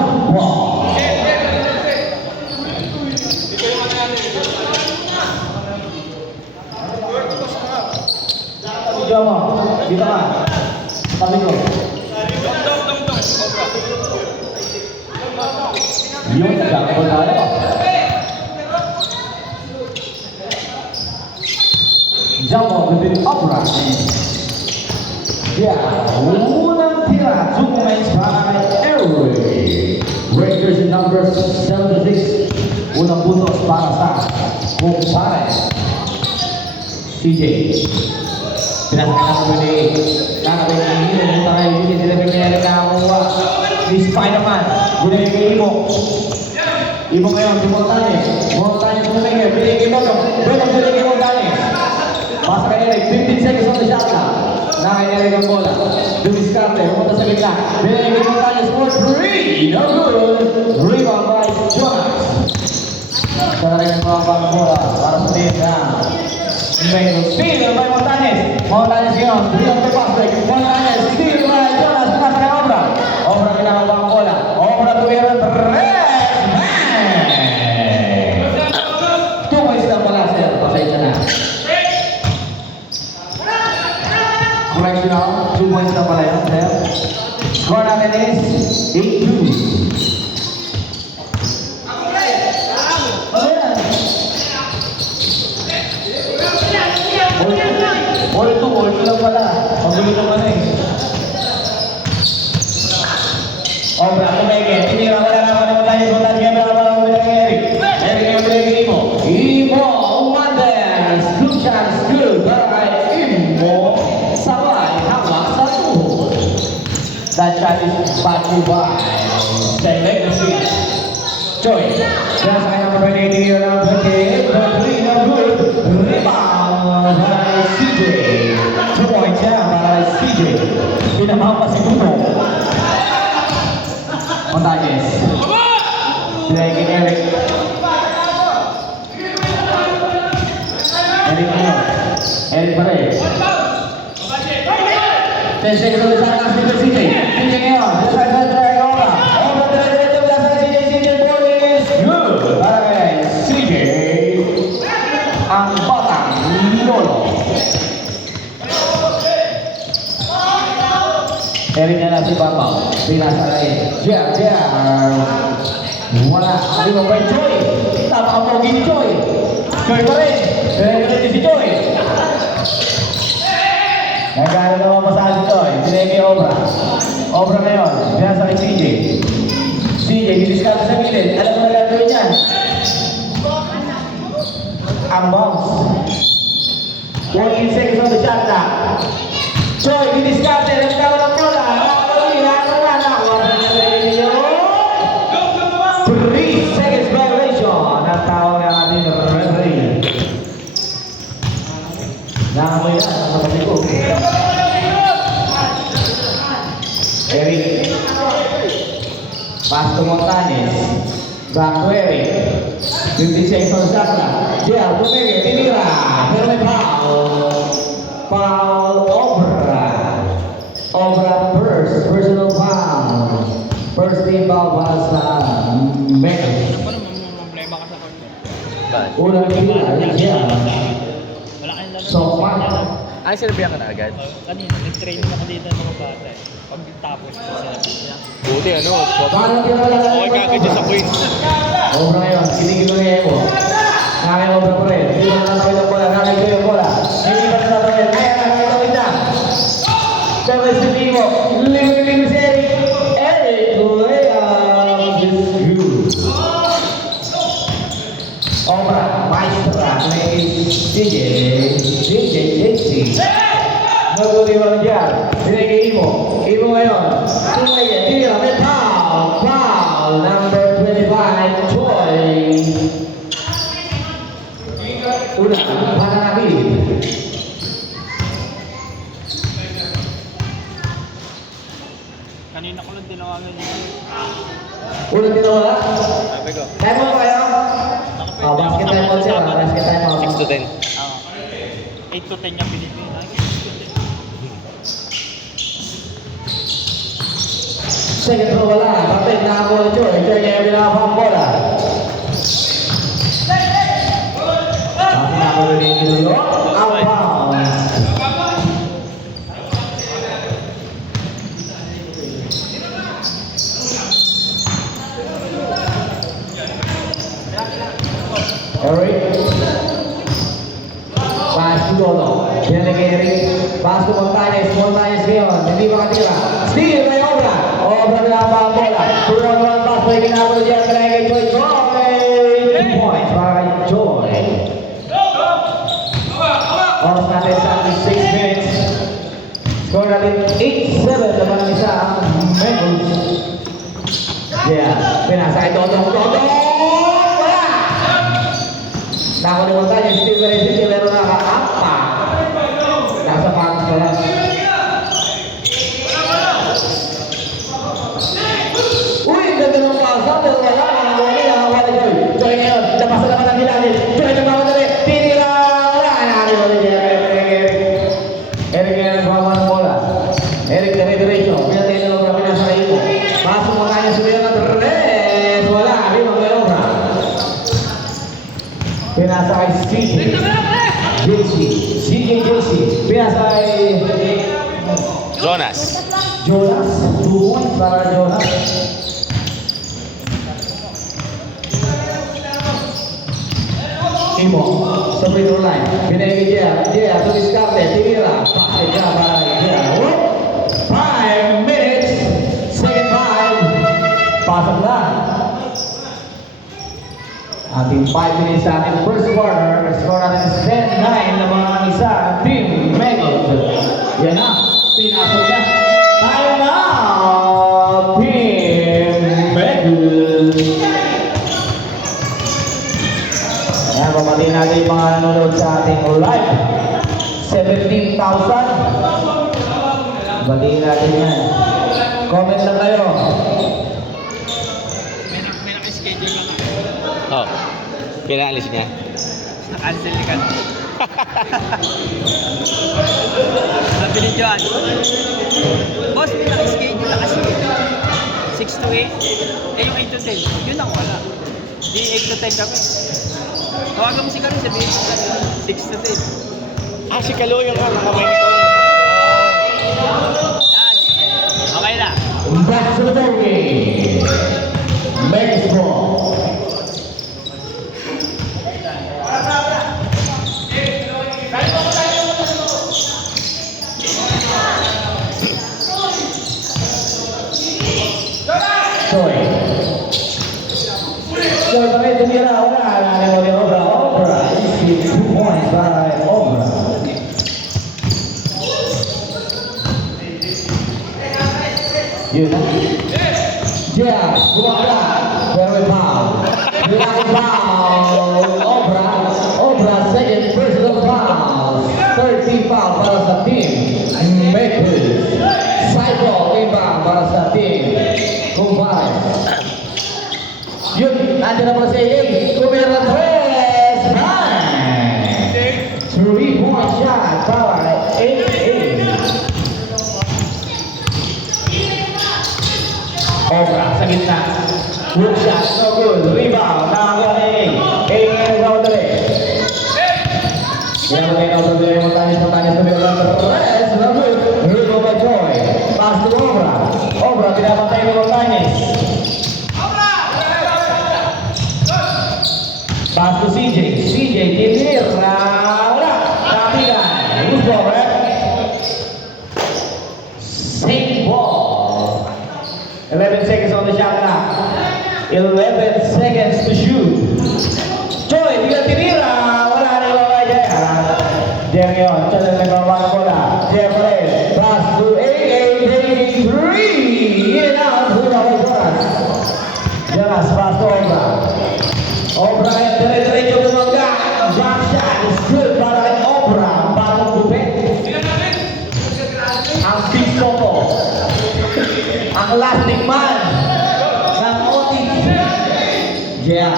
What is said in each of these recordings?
jump ball. Jama, dito ka. Tabi ko. Yun, jump ball tayo. Jump ball with the upright. Yeah, unang tira, 2 points by Airway. Rangers number 76. Unang butos para sa Kumpares. CJ. Pinasakay na ko ni Nakapin. Punta kayo dito. Sila pinayari nakakuha. Ni Spider-Man. Gunay kay Imo. Imo ngayon, si Montañez. Montañez mo na ngayon. Pinay kay Moto. Bueno, pinay kay Montañez. Pasa kay Eric. 15 seconds on the shot clock. Nakay-Eric ang bola. Dumiskarte. Pumunta sa bigla. Pinay kay Montañez for 3. No good. Rebound by Jonas. Sana rin ang mga bola para sa team na steal by Montañez. Montañez yun. Rebound by Pastek. Montañez. Steal by Jonas. Pinasa kay Obra. Obra kinakabang ang bola. Obra tuwiran. Correctional, 2 points na pala yun, sir. Score namin is 8-2. All lang pala. Magulo naman eh. Obra, kumeke. Tinira ko na naman naman tayo. Punta niya na naman ang bilang Eric. Eric yung bilang Imo. Imo, Umandes. Good chance, good. Baray, Imo. That shot is batted by Legacy. Joy. That's my number 80 here on the game. Complete no good. Rebound by CJ. 2 points down by CJ. Pinamampa si Bruno. Montañez. Play kay Eric. Eric Bruno. Eric pa rin. 10 seconds on the shot clock for CJ. CJ ngayon. Just like that, there Obra. Obra dire-diretso mula sa CJ. CJ ball is good. Para CJ. Ang batang lolo. Eric na lang si Papaw. Pinasa rin. Jam. Wala. Hindi mo ba yung Joy? Tama ang pogi ni Joy. Joy pa rin. Dire-diretso si Joy. Nagkano naman masahin ito eh. Pinay kay Obra. Obra na yun. Pinasa kay CJ. CJ, didiscount sa gilid. Alam mo na lang gawin yan. Ang bounce. 14 seconds on the shot clock. Joy, didiscount. Nagkano ng bola. Nakakuha na ninyo. 3 seconds violation. Ang tawag ng ating referee. Nakamoy na. Nakamoy ko. Eric. Pass to Montañez. Back to Eric. 50 seconds on the shot clock. Yeah, tumigil. Tinira. Pero may foul. Foul Obra. Obra first. Personal foul. First team foul para sa Mekos. Unang tira. Yeah. So far. Ay, sinabihan ka na agad? Kanina, nag-training ako dito ng mga bata eh. Pag tapos, sinabi niya. Buti ano, Okay kagad dyan sa points. Obra ngayon, kinigil mo ngayon mo. Nakay Obra pa rin. Hindi mo natawid ang bola, nakay ko yung bola. Hindi ba natawid? Kaya nakay na. Pero si Limo, Limo si Eric. Eric, layup is good. Obra, maestra, may CJ. Naguli mo dyan. Binigay Imo. Imo ngayon. Tumaya, tira, may foul. Foul, number 25, Choi. Una, pananakit. Kanina ko lang tinawagan niya. Una tinawa. Sabi ko. Time out kayo. Basket time out sila. Basket time out. 6 to 10. 8 to 10 yung Pilipinas. Second row wala. Kapit na ako. Eric. Pass to Dodo. Yan na kay Eric. Pass to Montañez. Montañez ngayon. Hindi makatira. Steal kay Obra. Obra na ang bola. 2-1 pass by Ginabro dyan. Kaya kay Joy. Joy! 2 points para kay Joy. Oras natin sa 6 minutes. Score natin 8-7 naman ang isa ang Mekos. Yeah. Pinasa kay Dodo. Dodo! Wala! Nakalimutan niya, Steve Reyes, pero naka-apa. Nasa patas pa lang. Uy, ganda ng pasa, pero wala. Nakawala Joy. Joy ngayon, napasa naman ang hilalin. Joy na bawat dali. Tinira! Wala! Nakalimutan niya, Eric ngayon ang bawa ng bola. Eric, dire-diretso. Pinatay na lang pinasa kayo mo. Pasok mo kanya sa mga tres. Wala, limang may obra. Pinasa kay CJ. JC. Pinasa kay Jonas. Jonas. 2 points para Jonas. Imo. Sa free throw line. Pinay kay Jea. Sa diskarte. Tinira. Pasay ka para kay Jea. 5 minutes. Second time. Pasok lang. Ating 5 minutes sa ating first quarter. Score natin is 10-9 na mga isa. Team Megos. Yan na. Pinasok na. Time now. Team Megos. Yan, pamatiin natin yung mga nanonood sa ating live. 17,000. Batiin natin yan. Comment lang kayo. May naka-schedule lang ako. Oh. Pinaalis niya. Naka-cancel ni Kat. Sabi ni Joan, boss, may naka-schedule na kasi. 6 to 8. Eh, yung 8 to 10. Yun ang wala. Di 8 to 10 kami. Tawagan mo si Karo, sabihin mo 6 to 10. Ah, si Kalo yung kamay nito. Yan. Okay na. Back to the ball game. Megos ball. Joy. Joy kami tumira. Wala. Nanaw ni Obra. Obra. 2 points para kay Obra. Yun na. Yeah. Gumagala. Pero may foul. May foul. Obra. Second personal foul. 13 foul para sa team Megos. Cycle. Iba para sa team Kumbay. Yun, nandiyan na pala sa Igig. Kumira 3. 3-point shot para 8-8. Obra sa gitna. Good shot, no good. Rebound, nakakuha na Igig. Igig ngayon sa madali. Yan mo tayo sa dili mo tayo sa dili mo 3. No good. Rebound by Joy. Pass to Obra. Obra, pinapatay ni Montañez. Pass to CJ. CJ, tinira. Wala. Kapigan. Good ball, right? Same ball. 11 seconds on the shot clock. 11 seconds to shoot. Joy, tinggal tinira. Wala na yung mga Jaya. Jaya ngayon. Siya na nagbawa ng bola. Jaya pa rin. Pass to AA. 3. In and out. Jonas, pass to Obra. Obra yang dire-diretso bumangga. Jump shot is good para kay Obra. Bagong gupit. Ang piso ko. Ang lasting man. Ng OT. Yeah.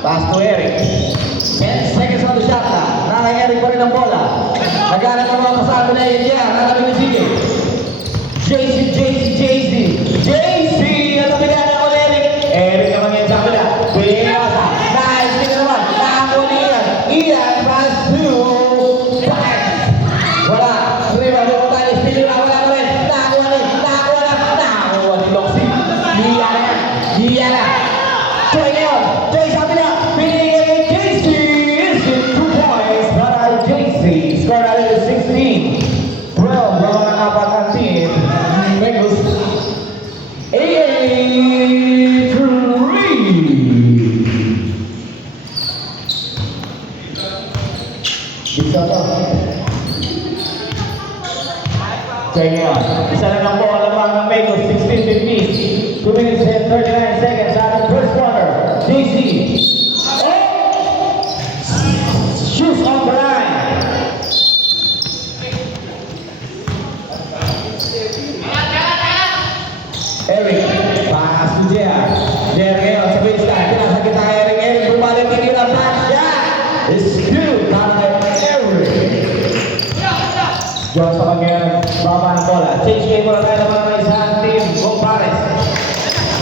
Pass to Eric. 10 seconds on the shot na. Nakay Eric pa rin ang bola. Naghanap ng mga kasama na yun. Yeah. Nakabili ni CJ. JC. At ang bigyan ako ni Eric. Eric naman yan sa kabila. Pinasa. Nice. Tingnan naman. Nakakuha ni Ian. Ian pass to Baez. Wala. Rebound mo tayo. Pinira. Wala na rin. Nakakuha ni Loxy. Iyan na. Joy ngayon. Joy sa kabila. Pinigay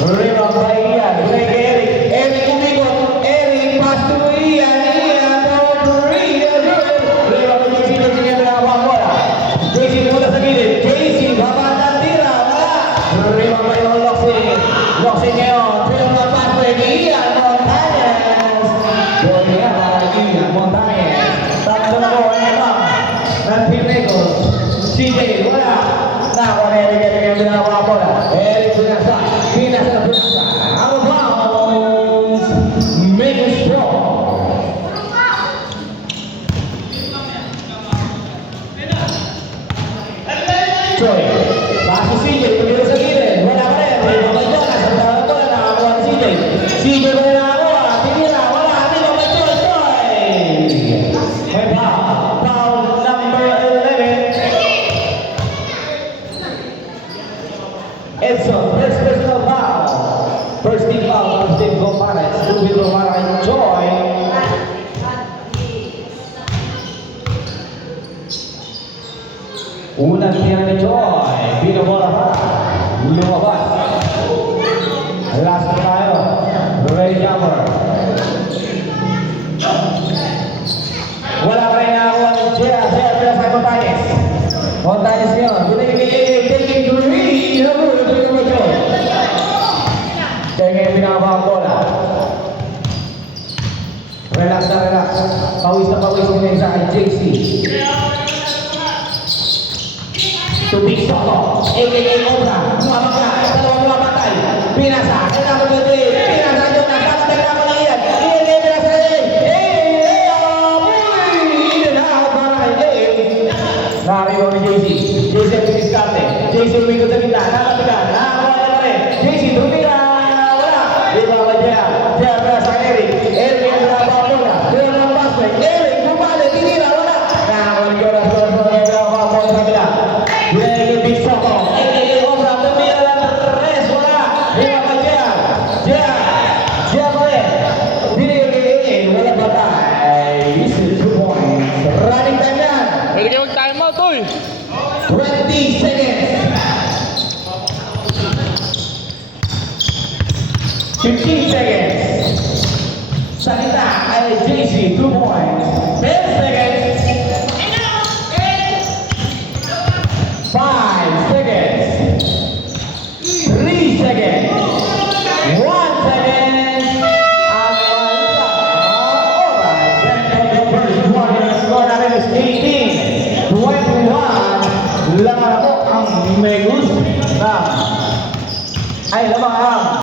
Rebound by Ian. Play kay Eric. Eric umikot. Eric pass to Ian. Ian over Ian. Rebound by JC. JC na pinakawa ang bola. JC mula sa gilid. JC babad ang tira. Wala. Rebound by Loxing. Loxing ngayon. Rebound pass by Ian Montañez. Bola na Ian Montañez. Tatlo na po. Ng Pinegos. CJ wala. Nakuha na Eric. Eric ang pinakawa ang bola. Eric pinasa. Pinasa. Out of bounds. Make it strong. Joy. Pass to CJ. Tumira sa gilid. Wala pa rin. Rebound by Jonas. Ang tawag ko na nakakuha ni CJ. CJ ba na nakakuha? Tinira. Wala. Rebound by Joy. May foul. Foul number 11. Edson. First personal foul. First team foul. First team Gomez. Ruben Romara and Joy. Unang tira ni Joy. Binabola pa. Lumabas. Last na tayo. Ray Jumper. Wala pa rin nakakuha ni Jia. Jia pala sa Montañez. Montañez ngayon. Binigay taking three. Ito yung Joy. Kaya ngayon pinakaba ang bola. Relax na relax. Pawis na pawis ngayon sa JC. Tubig Soto, a.k.a. Obra, lumabag na, dalawang lumapatay, pinasa, kailangan mo din, pinasa nyo, nagkakatay na ako lang yan, pinasa na yan, nakariwa ni JC, JC ang piniskarte, JC umikot sa gitna, nakatigan, nakakuha na rin, JC tumira, wala, di ba ba Jia, Jia para sa Eric, Eric ang pinaba ang bola, Jia ang basket, Eric, bumali, tinira, wala, nakakuha ni Jonas, Big Soto, a.k.a. Obra, tumira lang ng tres, wala. Diba pa Jia? Jia pa rin. Binigay, wala batay. This is 2 points. Running time yan. Pwede kayo mag-time out, oy. 20 seconds. 15 seconds. Salita ay JC, 2 points. 10 seconds. 5 seconds. 3 seconds. 1 second. Alright, then the first quarter score natin is 18-21. Lamang ako ang may gusto na ay lamang ang